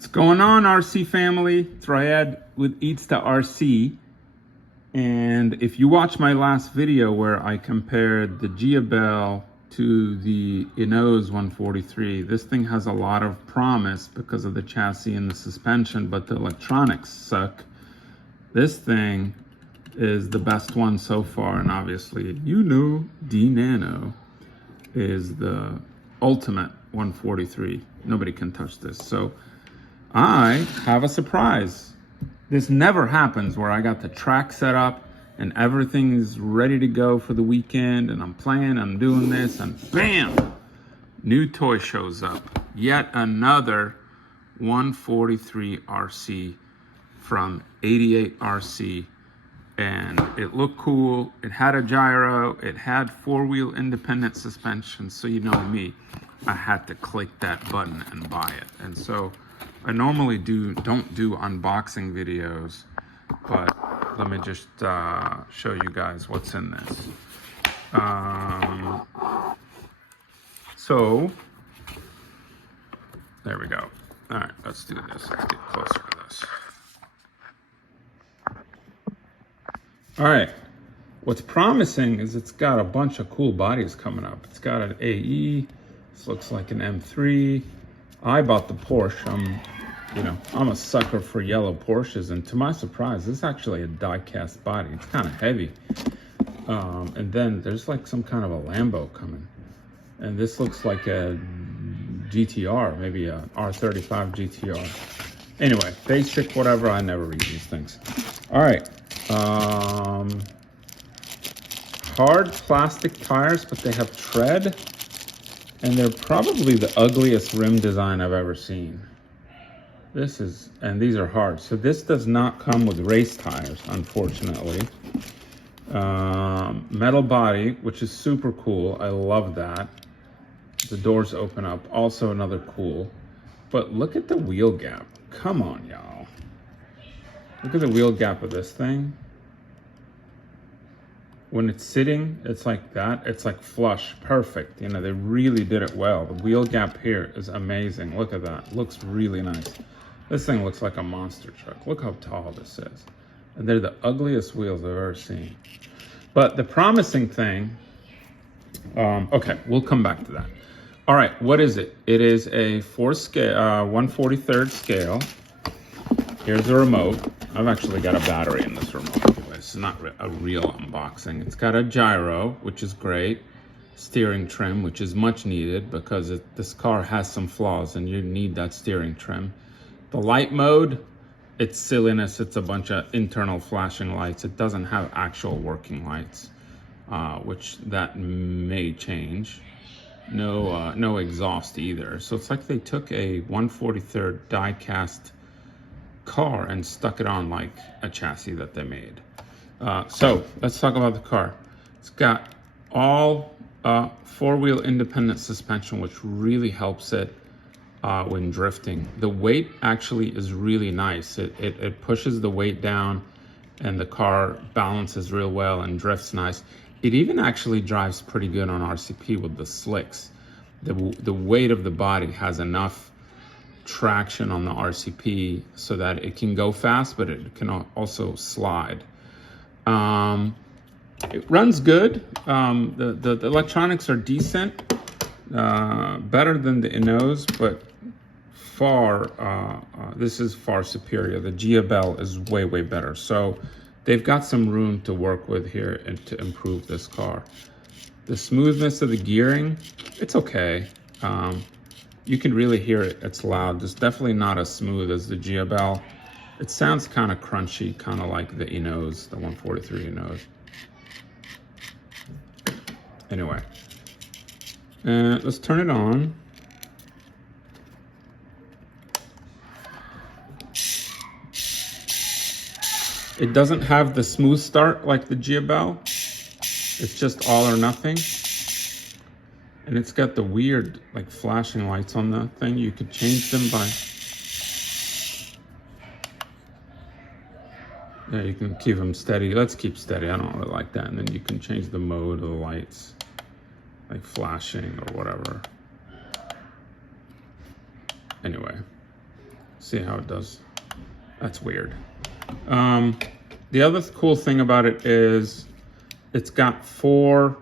What's going on, RC family? It's Rayad with Eats to RC. And if you watch my last video where I compared the Jiabaile to the ENOZE 143, this thing has a lot of promise because of the chassis and the suspension, but the electronics suck. This thing is the best one so far, and obviously, you know, D-Nano is the ultimate 143. Nobody can touch this. So I have a surprise. This never happens where I got the track set up and everything's ready to go for the weekend and I'm playing, I'm doing this, and bam, new toy shows up. Yet another 143 RC from 88 RC. And it looked cool. It had a gyro. It had four-wheel independent suspension. So you know me, I had to click that button and buy it. And so I normally don't do unboxing videos, but let me just show you guys what's in this. So there we go. All right, let's do this. Let's get closer to this. All right, what's promising is it's got a bunch of cool bodies coming up. It's got an AE. This looks like an M3. I bought the Porsche. I'm a sucker for yellow Porsches, and to my surprise, this is actually a die-cast body. It's kind of heavy. And then there's like some kind of a Lambo coming. And this looks like a GTR, maybe a R35 GTR. Anyway, basic, whatever, I never read these things. All right. Hard plastic tires, but they have tread, and they're probably the ugliest rim design I've ever seen. And these are hard. So this does not come with race tires, unfortunately. Metal body, which is super cool. I love that. The doors open up, also another cool. But look at the wheel gap. Come on, y'all. Look at the wheel gap of this thing. When it's sitting, it's like that. It's like flush, perfect. You know, they really did it well. The wheel gap here is amazing. Look at that, looks really nice. This thing looks like a monster truck. Look how tall this is. And they're the ugliest wheels I've ever seen. But the promising thing, okay, we'll come back to that. All right, what is it? It is a 1/43 scale. Here's the remote. I've actually got a battery in this remote. It's not a real unboxing. It's got a gyro, which is great. Steering trim, which is much needed because this car has some flaws and you need that steering trim. The light mode, it's silliness. It's a bunch of internal flashing lights. It doesn't have actual working lights, which that may change. No exhaust either. So it's like they took a 1/43 die-cast car and stuck it on like a chassis that they made. So let's talk about the car. It's got all four-wheel independent suspension, which really helps it when drifting. The weight actually is really nice. It pushes the weight down and the car balances real well and drifts nice. It even actually drives pretty good on RCP with the slicks. The weight of the body has enough traction on the RCP so that it can go fast, but it can also slide. It runs good. The electronics are decent, better than the ENOZE, but this is far superior. The Jiabaile is way better. So they've got some room to work with here and to improve this car. The smoothness of the gearing, it's okay. You can really hear it. It's loud. It's definitely not as smooth as the Jiabaile. It sounds kind of crunchy, kind of like the ENOZE, the 143 ENOZE. Anyway, let's turn it on. It doesn't have the smooth start like the Jiabaile. It's just all or nothing. And it's got the weird like flashing lights on the thing. You could change them by, yeah, you can keep them steady. Let's keep steady. I don't really like that. And then you can change the mode of the lights, like flashing or whatever. Anyway, See how it does. That's weird. The other cool thing about it is it's got 4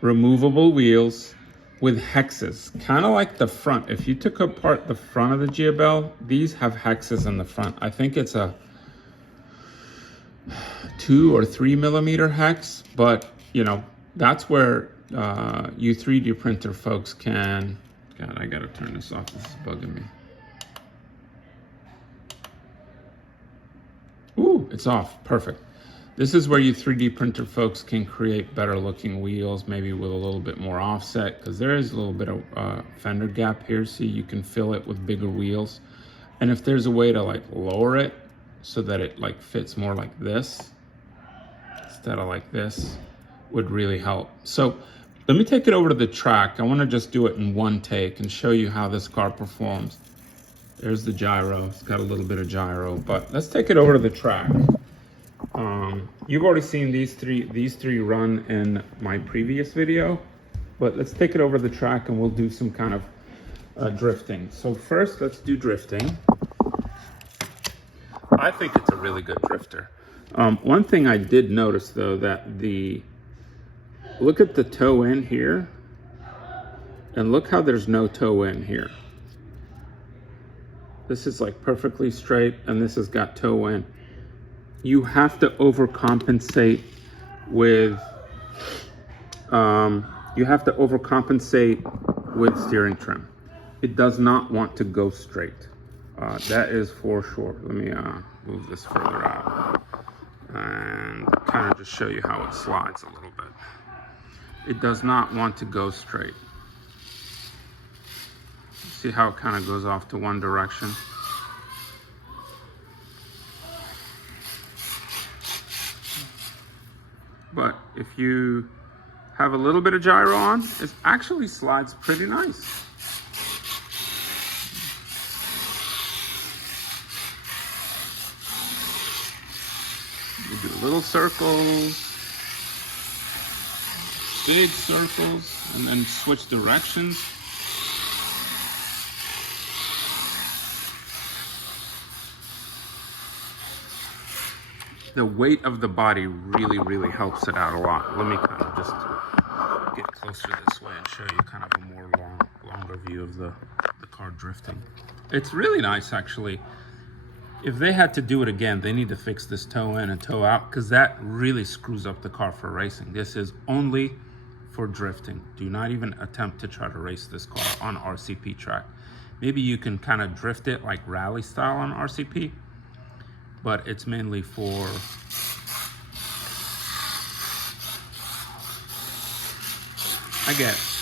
removable wheels with hexes, kind of like the front. If you took apart the front of the Jiabaile, these have hexes in the front. I think it's a 2 or 3 millimeter hex, but you know, that's where you 3D printer folks can, God, I gotta turn this off, this is bugging me. Ooh, it's off, perfect. This is where you 3D printer folks can create better looking wheels, maybe with a little bit more offset, because there is a little bit of fender gap here, so you can fill it with bigger wheels. And if there's a way to like lower it so that it like fits more like this, instead of like this, would really help. So let me take it over to the track. I want to just do it in one take and show you how this car performs. There's the gyro, it's got a little bit of gyro, but let's take it over to the track. You've already seen these three run in my previous video, but let's take it over the track and we'll do some kind of drifting. So first, let's do drifting. I think it's a really good drifter. One thing I did notice though, that look at the toe in here, and look how there's no toe in here. This is like perfectly straight, and this has got toe in. You have to overcompensate with steering trim. It does not want to go straight. That is for sure. Let me move this further out and kind of just show you how it slides a little bit. It does not want to go straight. See how it kind of goes off to one direction? But if you have a little bit of gyro on, it actually slides pretty nice. You do little circles, big circles, and then switch directions. The weight of the body really, really helps it out a lot. Let me kind of just get closer this way and show you kind of a more longer view of the car drifting. It's really nice, actually. If they had to do it again, they need to fix this toe in and toe out, because that really screws up the car for racing. This is only for drifting. Do not even attempt to try to race this car on RCP track. Maybe you can kind of drift it like rally style on RCP, but it's mainly for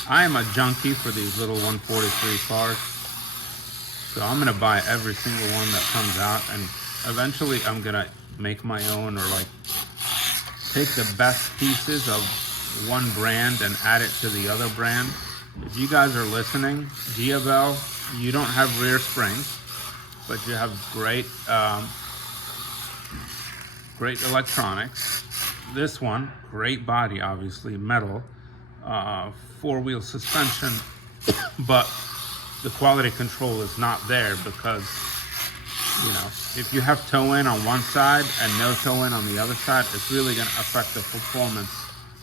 I am a junkie for these little 143 cars, so I'm gonna buy every single one that comes out, and eventually I'm gonna make my own, or like take the best pieces of one brand and add it to the other brand. If you guys are listening, Jiabaile, you don't have rear springs, but you have great electronics. This one, great body, obviously, metal, 4-wheel suspension, but the quality control is not there because, you know, if you have toe in on one side and no toe in on the other side, it's really going to affect the performance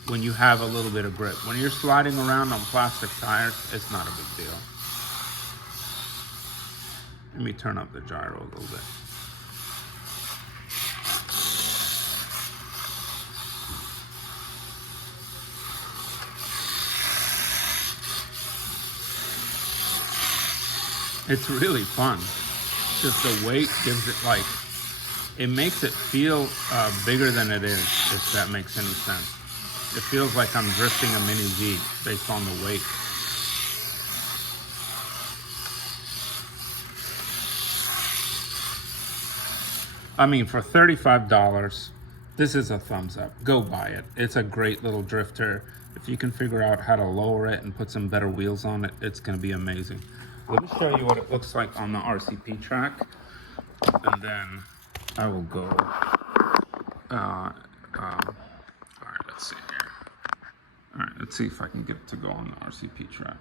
when you have a little bit of grip. When you're sliding around on plastic tires, it's not a big deal. Let me turn up the gyro a little bit. It's really fun. Just the weight gives it like, it makes it feel bigger than it is, if that makes any sense. It feels like I'm drifting a mini Z based on the weight. I mean, for $35, this is a thumbs up. Go buy it. It's a great little drifter. If you can figure out how to lower it and put some better wheels on it, it's going to be amazing. Let me show you what it looks like on the RCP track, and then I will go. All right, let's see here. All right, let's see if I can get it to go on the RCP track.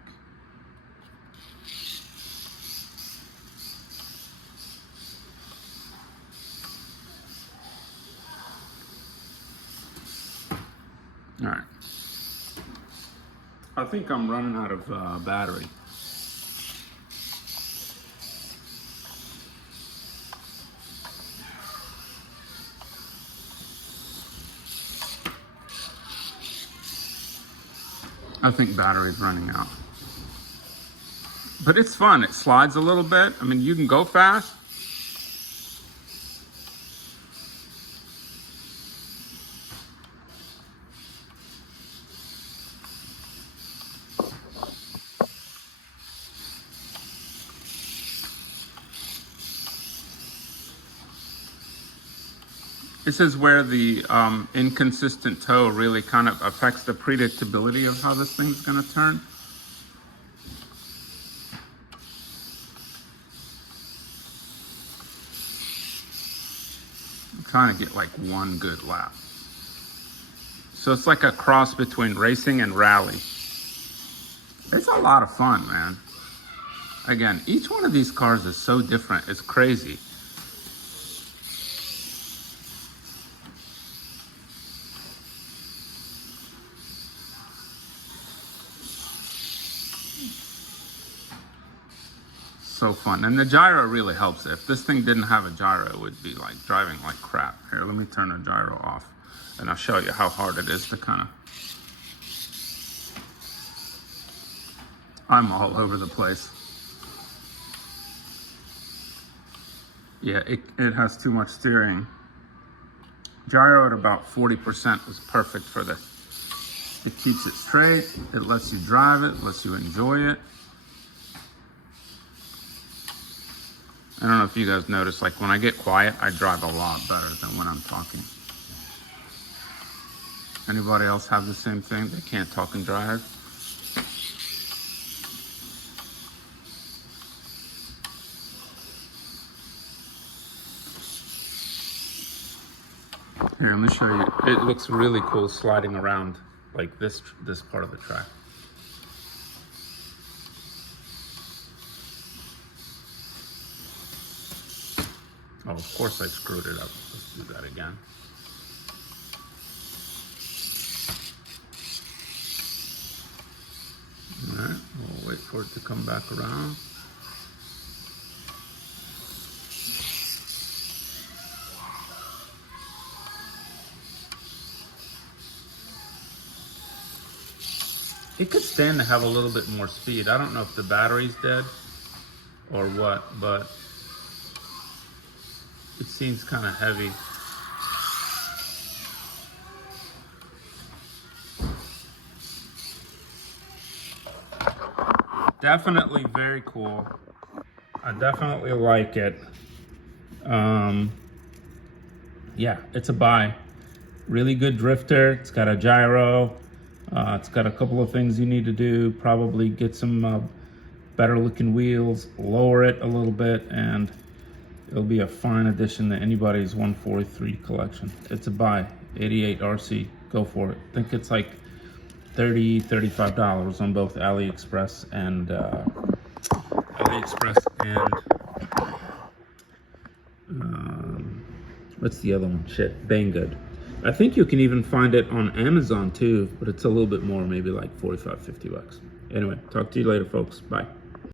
I think I'm running out of battery. I think battery's running out. But it's fun. It slides a little bit. I mean, you can go fast. This is where the inconsistent toe really kind of affects the predictability of how this thing's going to turn. I'm trying to get like one good lap. So it's like a cross between racing and rally. It's a lot of fun, man. Again, each one of these cars is so different. It's crazy. So fun. And the gyro really helps. If this thing didn't have a gyro, it would be like driving like crap. Here, let me turn the gyro off and I'll show you how hard it is to kind of... I'm all over the place. Yeah, it has too much steering. Gyro at about 40% is perfect for this. It keeps it straight, it lets you drive it, lets you enjoy it. I don't know if you guys notice, like when I get quiet, I drive a lot better than when I'm talking. Anybody else have the same thing? They can't talk and drive? Here, let me show you. It looks really cool sliding around like this part of the track. Oh, of course I screwed it up. Let's do that again. All right, we'll wait for it to come back around. It could stand to have a little bit more speed. I don't know if the battery's dead or what, but it seems kind of heavy. Definitely very cool. I definitely like it. Yeah, it's a buy. Really good drifter. It's got a gyro. It's got a couple of things you need to do. Probably get some better looking wheels, lower it a little bit, and it'll be a fine addition to anybody's 143 collection. It's a buy. 88 RC. Go for it. I think it's like $30, $35 on both AliExpress and what's the other one? Shit, Banggood. I think you can even find it on Amazon too, but it's a little bit more, maybe like 45, 50 bucks. Anyway, talk to you later, folks. Bye.